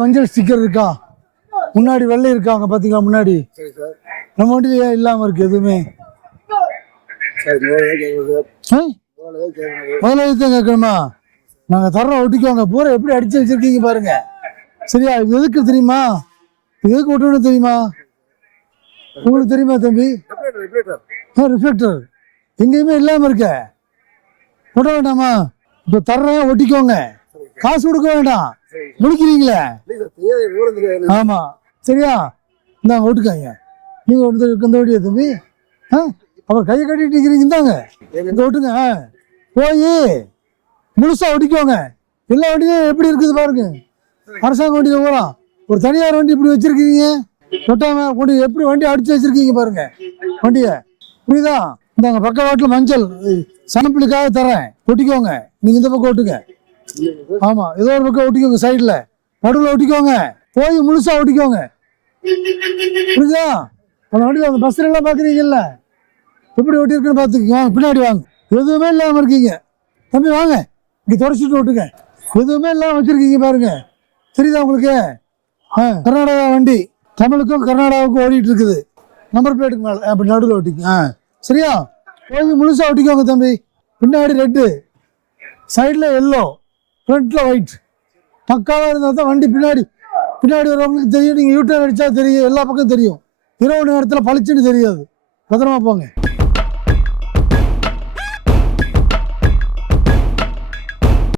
மஞ்சள் ஸ்டிக்கர் இருக்கா? முன்னாடி வெள்ளை இருக்காங்க பாத்தீங்களா? முன்னாடி நம்ம வண்டியில ஏன் இல்லாம இருக்கு எதுவுமே? கேட்கணுமா? நாங்க தர்றோம், ஒட்டிக்குவாங்க. பூரா எப்படி அடிச்சு வச்சிருக்கீங்க பாருங்க. சரியா? இது எதுக்கு தெரியுமா? இது எதுக்கு ஒட்டணும் தெரியுமா? உங்களுக்கு தெரியுமா தம்பி? ரிஃப்ளெக்டர் எங்கேயுமே இல்லாம இருக்க. ஒட்ட வேண்டாமா? இப்ப தர்றேன், ஒட்டிக்கோங்க. காசு கொடுக்க வேண்டாம். முடிக்கிறீங்களே? ஆமா, சரியா? இந்தாங்க ஒட்டுக்காங்க. நீங்க இந்த வண்டியா தம்பி? அவர் கையை கட்டிட்டு இருக்கிறீங்க. இந்தாங்க இந்த ஒட்டுங்க. போய் முழுசா ஒட்டிக்கோங்க. எல்லா வண்டியும் எப்படி இருக்குது பாருங்க. அரசாங்க வண்டியில போகலாம், ஒரு தனியார் வண்டி இப்படி வச்சிருக்கீங்க. ஒட்டாம கொண்டு எப்படி வண்டி அடிச்சு வச்சிருக்கீங்க பாருங்க வண்டிய. புரியுதா? இந்தாங்க பக்கவாட்டுல மஞ்சள் சனப்பிளுக்காக தரேன், ஒட்டிக்கோங்க. நீங்க இந்த பக்கம் ஒட்டுங்க. ஆமா, ஏதோ ஒரு பக்கம் ஒட்டிக்கோங்க. சைடுல நடுவில் ஒட்டிக்கோங்க. போய் முழுசா ஒட்டிக்கோங்க. புரியுதா? அந்த வண்டியில அந்த பஸ்ல எல்லாம் பாக்குறீங்கல்ல, எப்படி ஒட்டி இருக்குன்னு பாத்துக்கோங்க. வாங்க பின்னாடி வாங்க. எதுவுமே இல்லாம இருக்கீங்க தம்பி, வாங்க இங்க தொடச்சிட்டு ஓட்டுங்க. எதுவுமே இல்லாம வச்சிருக்கீங்க பாருங்க. தெரியுதா உங்களுக்கு? கர்நாடகா வண்டி, தமிழுக்கும் கர்நாடகாவுக்கும் ஓடிட்டு இருக்குது. நம்பர் பிளேட்டுக்கு மேல அப்படி நடுவில் ஒட்டிங்க. சரியா? போய் முழுசா ஒட்டிக்கோங்க தம்பி. பின்னாடி ரெட்டு, சைட்ல எல்லோ, ஃப்ரண்ட்ல ஒயிட். பக்காவா இருந்தா தான் வண்டி பின்னாடி வரவங்களுக்கு தெரியும். நீங்க யூட்டர் அடிச்சா தெரியும், எல்லா பக்கம் தெரியும். இரவு நேரத்தில் பளிச்சுன்னு தெரியாது. பத்திரமா போங்க.